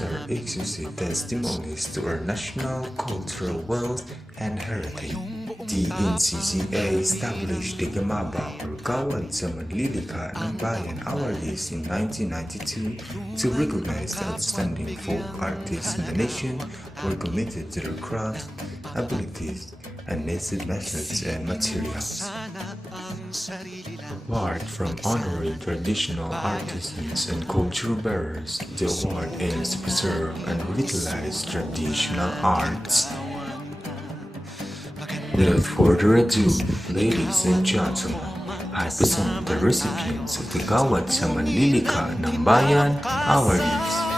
songs are exquisite testimonies to our national cultural wealth and heritage. The NCCA established the Gamaba or Gawad sa Manlilika ng Bayan Awardees in 1992 to recognize the outstanding folk artists in the nation who are committed to their craft, abilities, and native methods and materials. Apart from honoring traditional artisans and culture bearers, the award aims to preserve and revitalize traditional arts. Without further ado, ladies and gentlemen, I present the recipients of the Gawad sa Manlilika ng Bayan Awardees.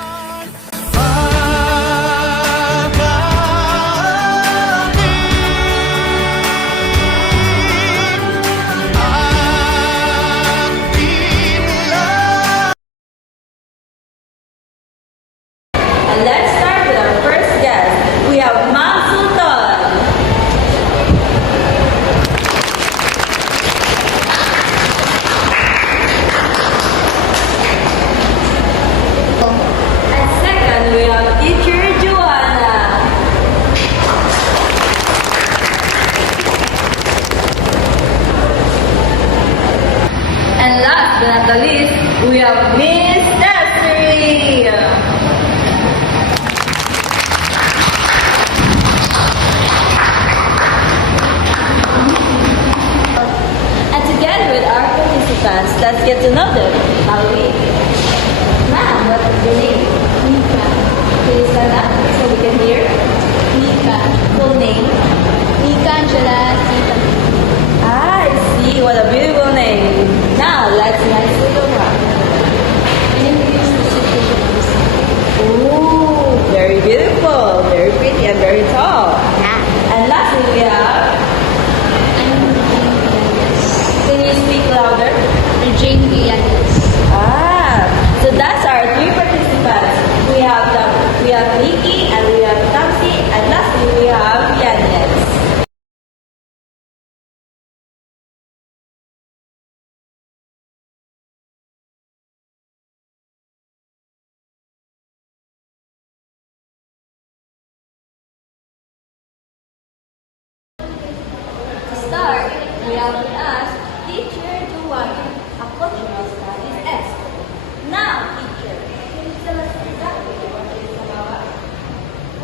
And let's start with our first guest. We have Ma'am Sultan. And second, we have Teacher Joanna. And last but not the least, we have Miss Desiree. And together with our participants, let's get to know them. Shall we? Ma'am, what is your name? Mika. Can you stand up so we can hear? Mika. Full name? Mika Angela Sita. Ah, I see. What a beautiful name. Now, let's nicely go up. Ooh, very beautiful, very pretty, and very tall. Yeah. And lastly, we have. Can you speak louder? Jane Villanes. Ah, so that's our three participants. We have Nikki, and we have Tamsi, and lastly we have Yanis. To start, we have with us Teacher Joanna, a cultural studies expert. Now, teacher, can you tell us exactly what is Gamaba?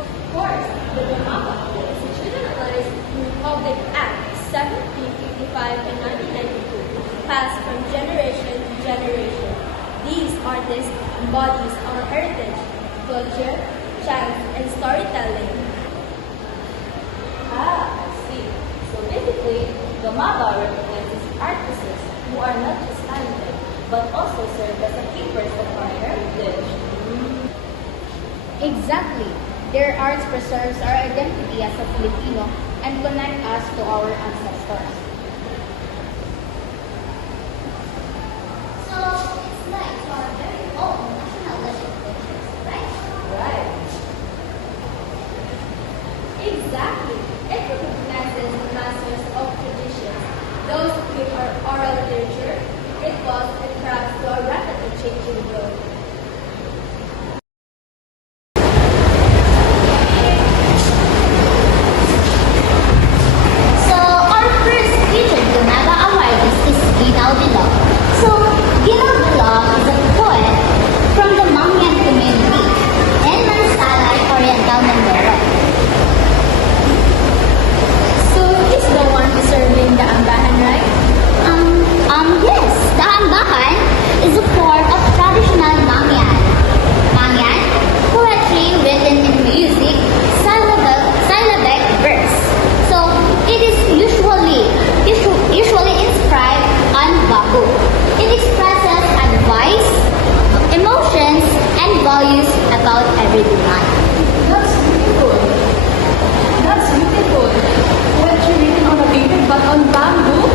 Of course, the Gamaba is institutionalized in Republic Act 1755 and 1992, passed from generation to generation. These artists embodies our heritage, culture, chant, and storytelling. Ah, I see. So basically, Gamaba recognizes artists who are not just talented, but also serve as the keepers of our heritage. Exactly. Their arts preserves our identity as a Filipino and connect us to our ancestors. So it's like our very own nationalistic pictures, right? Right. Exactly. It recognizes the masters of traditions, those who keep our oral literature, rituals, and crafts to a rapidly changing world. So our first featured Gamaba Awardees is Ginaw Dilog. So Ginaw Dilog is a poet from the Mangyan community in Mansalay, Oriental Mindoro. So he's the one preserving the ambahan, right? Yes, the Ambahan is a form of traditional Mangyan. Mangyan, poetry written in music, syllabic verse. So it is usually inscribed on bamboo. It expresses advice, emotions, and values about everyday life. That's beautiful. That's beautiful. Poetry written on a paper but on bamboo?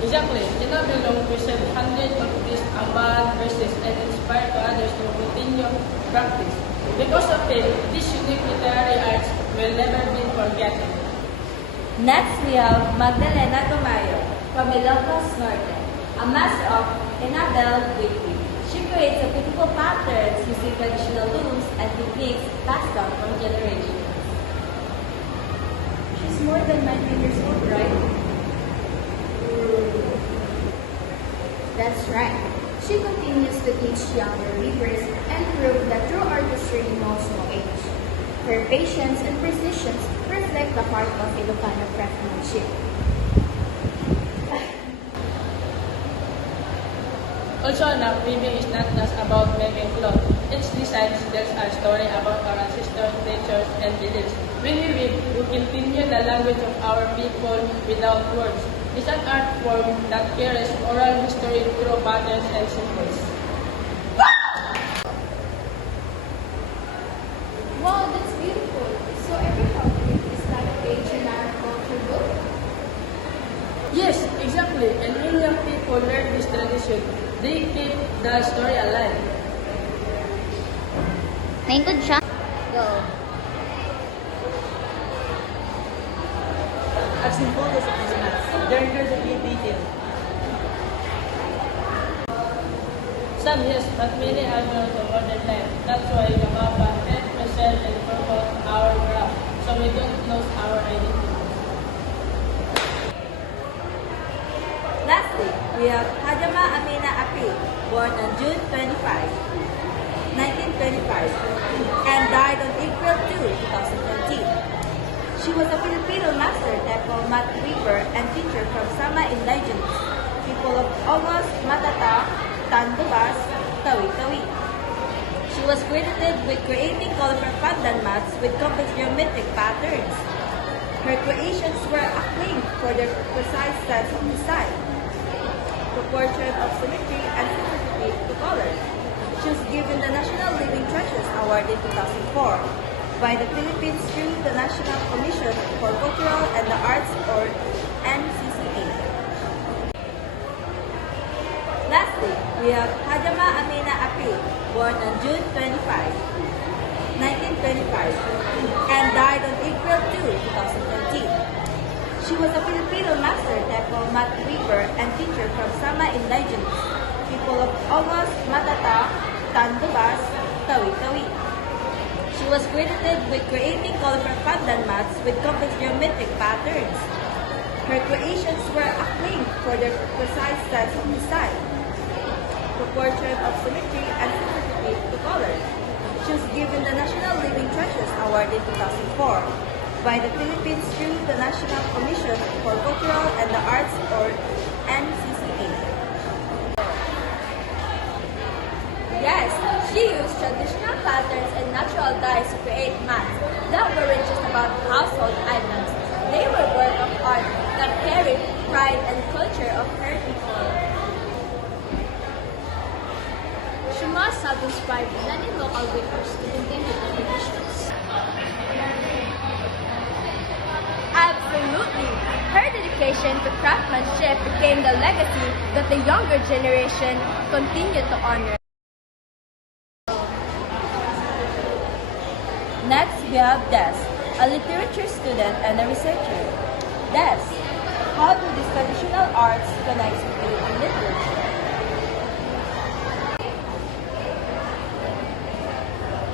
Exactly. Belong present hundreds of these ambahan verses and inspire to others to continue practice. Because of it, these unique literary arts will never be forgotten. Next, we have Magdalena Tomayo from Ilocos Norte, a master of Enabel Bakery. She creates a beautiful patterns using traditional looms and techniques passed down from generations. She's more than 90 years old, right? That's right. She continues to teach younger weavers and prove that true artistry knows no age. Her patience and precision reflect the heart of Ilocano craftsmanship. Also, now, weaving is not just about making clothes. Each design tells a story about our ancestors, natures, and beliefs. When we weave, we continue the language of our people without words. It's an art form that carries oral history through patterns and symbols. Wow, that's beautiful. So every fabric is like a page in our culture book? Yes, exactly. And when young people learn this tradition, they keep the story alive. May good siya. Go. As simple as it is math, they're incredibly detailed. Some yes, but many are built of modern time. That's why Gamaba help present and promote our craft, so we don't lose our identity. Lastly, we have Hajama Amina Api, born on June 25, 1925, and died on April 2, 2013. She was a Filipino master temple mat weaver and teacher from Sama indigenous people of Ogos, Matata, Tandubas, Tawi-Tawi. She was credited with creating colorful pandan mats with complex geometric patterns. Her creations were acclaimed for their precise sense of design, proportion of symmetry, and sensitivity to color. She was given the National Living Treasures Award in 2004 by the Philippines through the National Commission for Cultural and the Arts, or NCCA. Lastly, we have Hajama Amina Api, born on June 25, 1925, and died on April 2, 2013. She was a Filipino master temple mat weaver and teacher from Sama indigenous people of Ogos, Matata, Tandubas, Tawi-Tawi. She was credited with creating colorful pandan mats with complex geometric patterns. Her creations were acclaimed for their precise sense of design, proportion of symmetry, and sensitivity to color. She was given the National Living Treasures Award in 2004 by the Philippines through the National Commission for Cultural and the Arts, or NCCA. Yes, she used traditional patterns and natural dyes to create mats that weren't just about household items. They were work of art that carried pride and culture of her people. She must have inspired many local weavers to continue the traditions. Absolutely. Her dedication to craftsmanship became the legacy that the younger generation continued to honor. Next, we have Des, a literature student and a researcher. Des, how do these traditional arts connect with Philippine literature?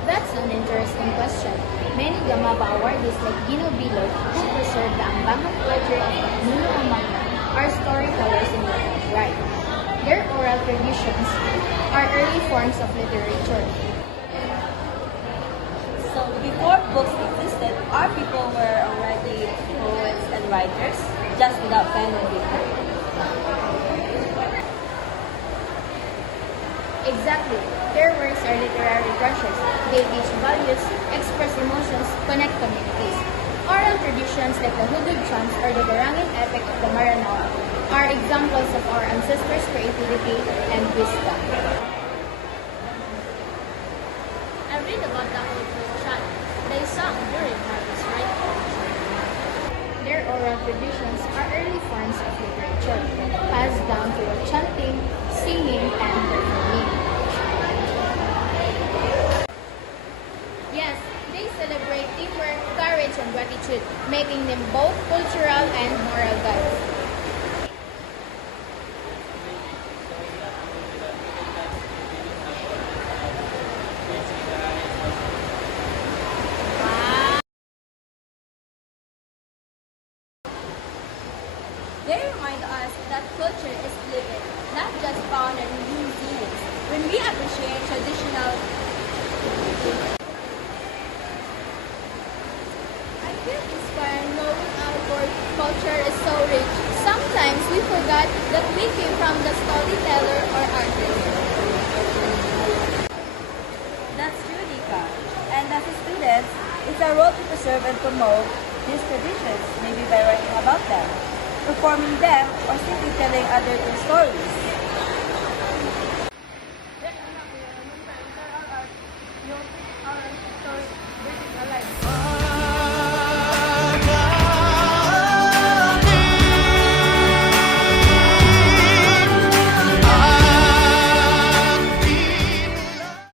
That's an interesting question. Many Gamaba awardees like Gino Bilo, who preserve the Ambangan culture of Nuno Amanga, are storytellers in their own right. Their oral traditions are early forms of literature. So, before books existed, our people were already poets and writers, just without pen and paper. Exactly. Their works are literary treasures. They teach values, express emotions, connect communities. Oral traditions like the Hudud Chants or the Barangin epic of the Maranao are examples of our ancestors' creativity and wisdom. I read about the Hudud Chant. They sung during harvest rite. Their oral traditions are early forms of literature, passed down through chanting, singing, and performing. Yes, they celebrate teamwork, courage, and gratitude, making them both cultural and moral guides. They remind us that culture is living, not just found in museums. When we appreciate traditional, I feel inspired knowing our culture is so rich. Sometimes we forget that we came from the storyteller or artist. That's true, Nika. And as a student, it's our role to preserve and promote these traditions, maybe by writing about them, performing them, or simply telling others their stories.